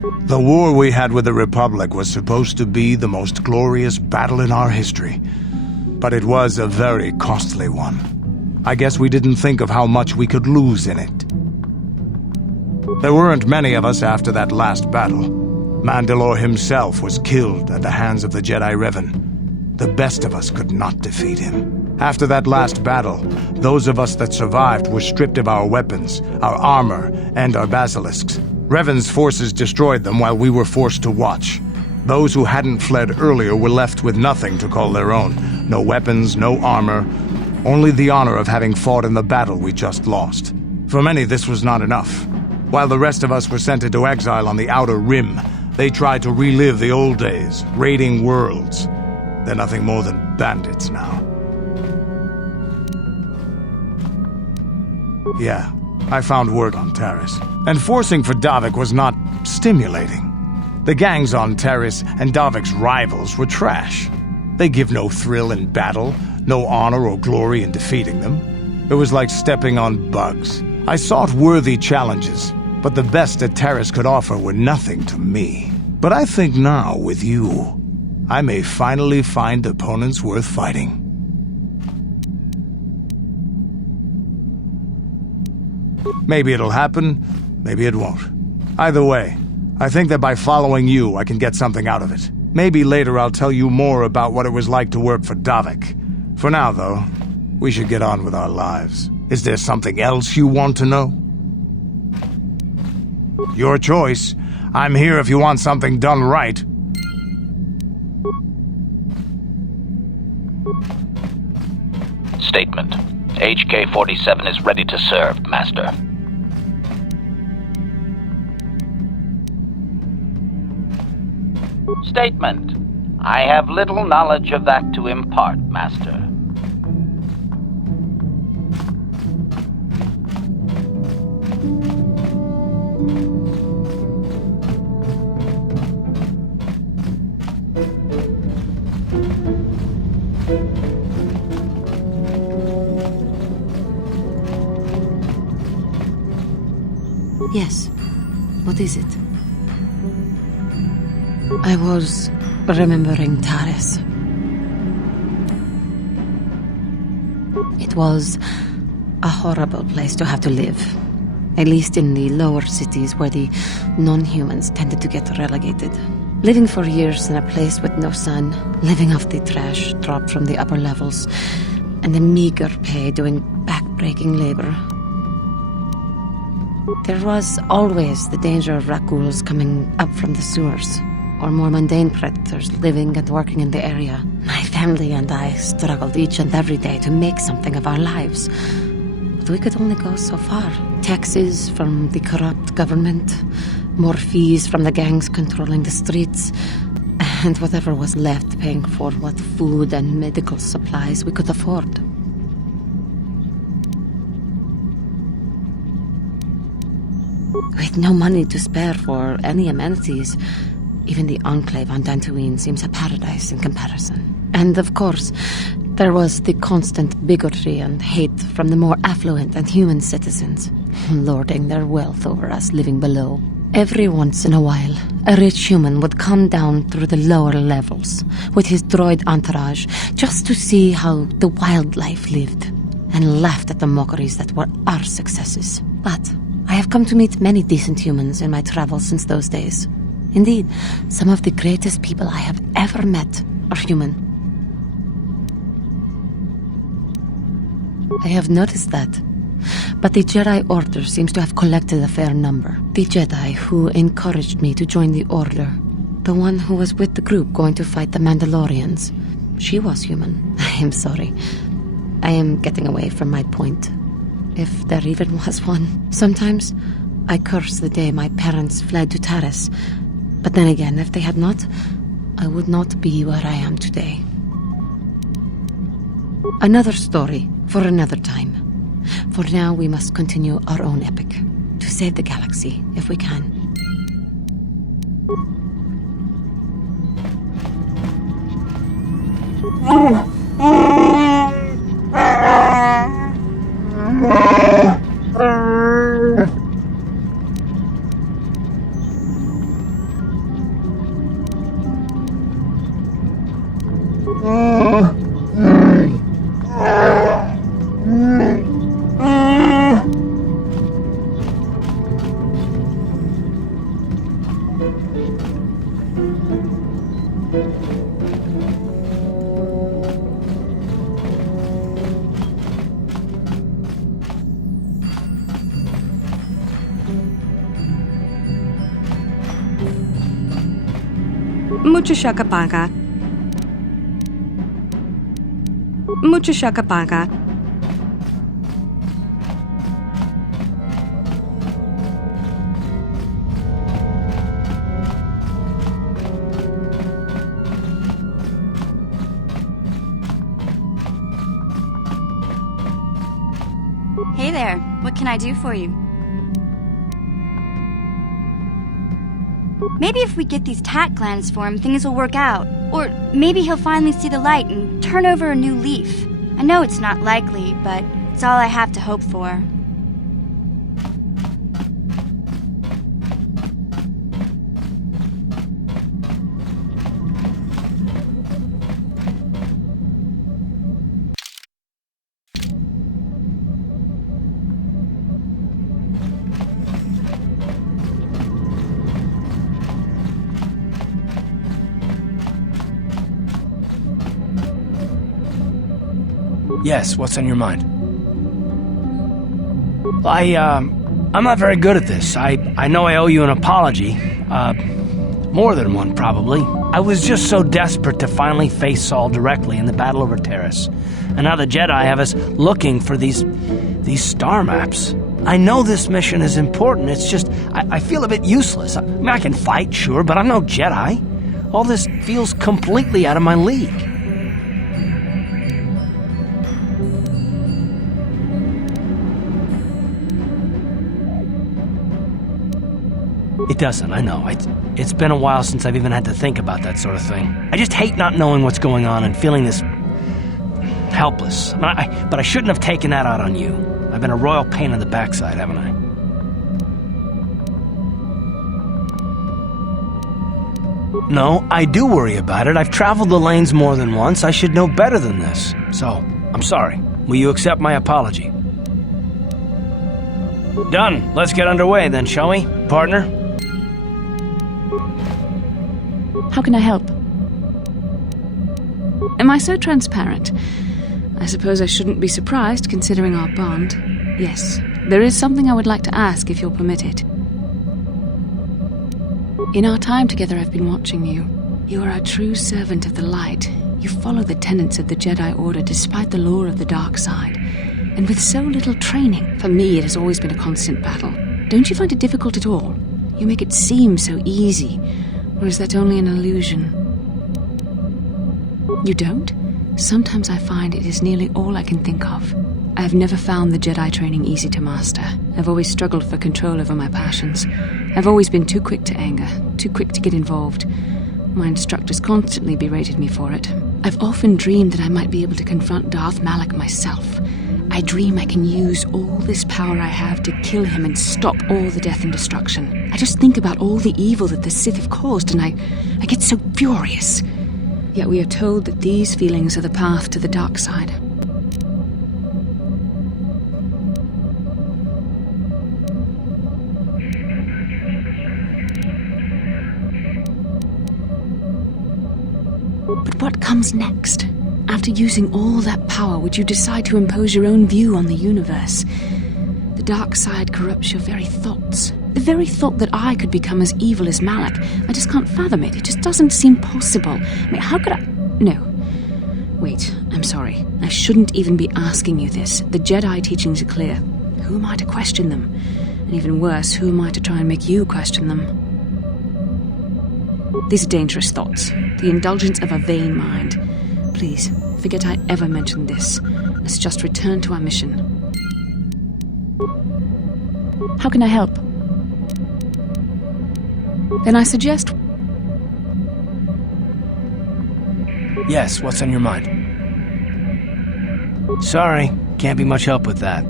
The war we had with the Republic was supposed to be the most glorious battle in our history. But it was a very costly one. I guess we didn't think of how much we could lose in it. There weren't many of us after that last battle. Mandalore himself was killed at the hands of the Jedi Revan. The best of us could not defeat him. After that last battle, those of us that survived were stripped of our weapons, our armor, and our basilisks. Revan's forces destroyed them while we were forced to watch. Those who hadn't fled earlier were left with nothing to call their own. No weapons, no armor, only the honor of having fought in the battle we just lost. For many, this was not enough. While the rest of us were sent into exile on the Outer Rim, they tried to relive the old days, raiding worlds. They're nothing more than bandits now. Yeah, I found work on Taris. And forcing for Davik was not stimulating. The gangs on Taris and Davik's rivals were trash. They give no thrill in battle, no honor or glory in defeating them. It was like stepping on bugs. I sought worthy challenges, but the best that Taris could offer were nothing to me. But I think now, with you, I may finally find opponents worth fighting. Maybe it'll happen, maybe it won't. Either way, I think that by following you, I can get something out of it. Maybe later I'll tell you more about what it was like to work for Davik. For now, though, we should get on with our lives. Is there something else you want to know? Your choice. I'm here if you want something done right. Statement. HK-47 is ready to serve, Master. Statement. I have little knowledge of that to impart, Master. Yes. What is it? I was remembering Taris. It was a horrible place to have to live. At least in the lower cities where the non-humans tended to get relegated. Living for years in a place with no sun, living off the trash dropped from the upper levels, and the meager pay doing back-breaking labor. There was always the danger of Rakuls coming up from the sewers, or more mundane predators living and working in the area. My family and I struggled each and every day to make something of our lives. But we could only go so far. Taxes from the corrupt government, more fees from the gangs controlling the streets, and whatever was left paying for what food and medical supplies we could afford. With no money to spare for any amenities, even the enclave on Tatooine seems a paradise in comparison. And of course, there was the constant bigotry and hate from the more affluent and human citizens, lording their wealth over us living below. Every once in a while, a rich human would come down through the lower levels with his droid entourage just to see how the wildlife lived, and laughed at the mockeries that were our successes. But I have come to meet many decent humans in my travels since those days. Indeed, some of the greatest people I have ever met are human. I have noticed that. But the Jedi Order seems to have collected a fair number. The Jedi who encouraged me to join the Order. The one who was with the group going to fight the Mandalorians. She was human. I am sorry. I am getting away from my point. If there even was one. Sometimes I curse the day my parents fled to Taris. But then again, if they had not, I would not be where I am today. Another story for another time. For now, we must continue our own epic. To save the galaxy, if we can. Mucho shaka baka. Mucho shaka baka. Hey there, what can I do for you? Maybe if we get these tat glands for him, things will work out. Or maybe he'll finally see the light and turn over a new leaf. I know it's not likely, but it's all I have to hope for. Yes, what's on your mind? I'm not very good at this. I know I owe you an apology. More than one, probably. I was just so desperate to finally face Saul directly in the battle over Terrace. And now the Jedi have us looking for these star maps. I know this mission is important, it's just, I feel a bit useless. I mean, I can fight, sure, but I'm no Jedi. All this feels completely out of my league. It doesn't, I know. It's been a while since I've even had to think about that sort of thing. I just hate not knowing what's going on and feeling this helpless. But I shouldn't have taken that out on you. I've been a royal pain in the backside, haven't I? No, I do worry about it. I've traveled the lanes more than once. I should know better than this. So, I'm sorry. Will you accept my apology? Done. Let's get underway then, shall we, partner? How can I help? Am I so transparent? I suppose I shouldn't be surprised, considering our bond. Yes, there is something I would like to ask, if you'll permit it. In our time together, I've been watching you. You are a true servant of the light. You follow the tenets of the Jedi Order despite the lure of the dark side. And with so little training, for me it has always been a constant battle. Don't you find it difficult at all? You make it seem so easy. Or is that only an illusion? You don't? Sometimes I find it is nearly all I can think of. I have never found the Jedi training easy to master. I've always struggled for control over my passions. I've always been too quick to anger, too quick to get involved. My instructors constantly berated me for it. I've often dreamed that I might be able to confront Darth Malak myself. I dream I can use all this power I have to kill him and stop all the death and destruction. I just think about all the evil that the Sith have caused and I get so furious. Yet we are told that these feelings are the path to the dark side. But what comes next? After using all that power, would you decide to impose your own view on the universe? The dark side corrupts your very thoughts. The very thought that I could become as evil as Malak, I just can't fathom it. It just doesn't seem possible. I mean, how could I... No. Wait, I'm sorry. I shouldn't even be asking you this. The Jedi teachings are clear. Who am I to question them? And even worse, who am I to try and make you question them? These are dangerous thoughts. The indulgence of a vain mind. Please, forget I ever mentioned this. Let's just return to our mission. How can I help? Then I suggest... Yes, what's on your mind? Sorry, can't be much help with that.